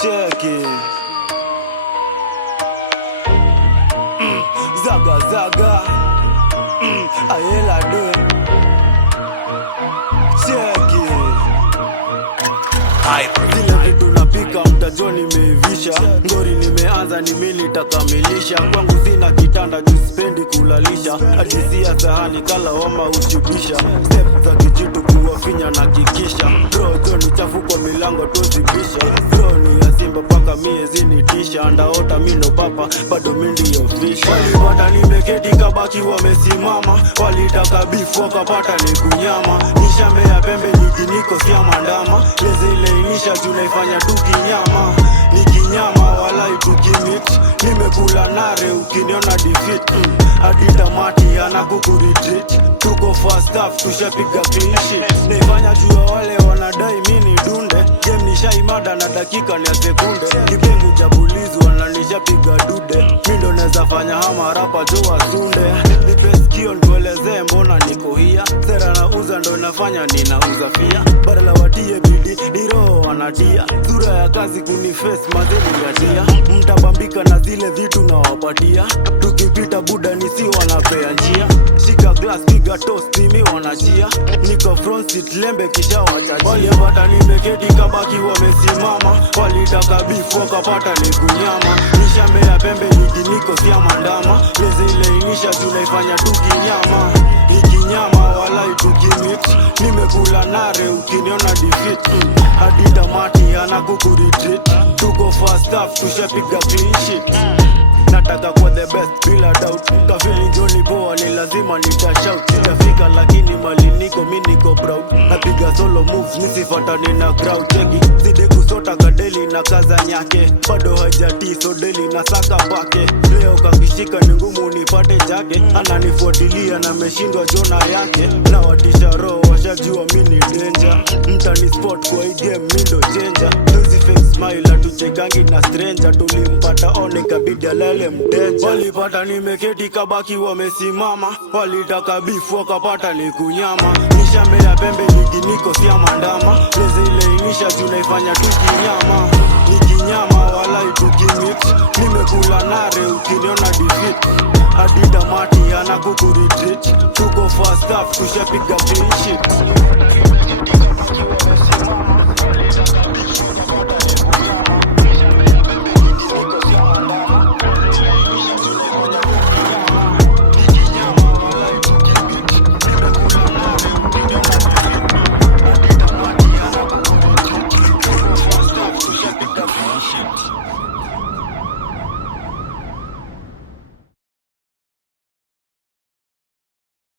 Check it. Zaga zaga. Ayela do. Check it. Zile vitu napika mtajua nimeivisha. Ngori nimeanza ni mimi nitakamilisha. Kwangu sina kitanda jisipendi kulalisha. Adisia sahani kala homa ushibisha. Step za kijitu kuwafinya na kikisha. Bro ni chafu kwa milango tuzibisha. Bro ni ya simba paka miezi nitisha. Ndaota mindo papa bado mindi yofisha. Walipata nimeketi kabaki wamesimama. Walitaka beef wakapata ni kunyama. Nishamea pembe niko siya mandama. Lezile inisha tunaifanya tukinyama. Nikinyama walai tukimit. Nimekula nare ukiniona defeat. Adita mati anakukuretreat. Tuko fast up tushapiga clean shit. Naifanya jua wale wanadai mini dunde. Game nishaimada na dakika ni ya sekunde. Kipengu chabulizu wananishapiga dude. Mindo neza fanya hama rapa joa sunde. Nipesikio ndueleze mbona niko hia. Sera na uza ndo nafanya ninauza pia. Badala watie bidi diro wanatia. Sura ya kazi kuniface mazeli yatia. Mtabambika na zile vitu na wapatia. Tukipita buda nisi wanapea njia. Shika glass piga toast mimi wanachia. Niko front seat lembe kisha wachachia. Walipata nimeketi kabaki wamesimama. Walitaka beef wakapata ni kunyama. Nishambea pembe niko siya mandama. Lezile inisha tunaifanya tukinyama. Nikinyama walai tukimit. Nimekula nare ukiniona defeat. Adita mati anakukuretreat. Tuko fast up tushapiga clean shit. Nataka kwa the best bila doubt. Kafili njoni poa ni lazima nitashout. Sitafika lakini mali niko mi niko proud. Napiga solo moves nisifatani na crowd. Cheki zide kusota kadeli na kaza nyake. Bado hajati so deli na saka pake. Leo kakishika ni ngumu nipate jake. Ananifuatilia na meshindwa jona yake. Na watisha roho washajua mini danger. Mtani spot kwa hii game mindo changer. Dozi fake smile atuchekangi na stranger. Tulimpata one kabidi alele mteja. Walipata nimeketi kabaki wamesimama. Walitaka beef wakapata ni kunyama. Nishamea pembe niko siya mandama. Lezile inisha tunaifanya tukinyama. Nikinyama walai tukimit. Nimekula nare ukiniona defeat. Adita mati anakukuretreat. Tuko fast up tushapiga clean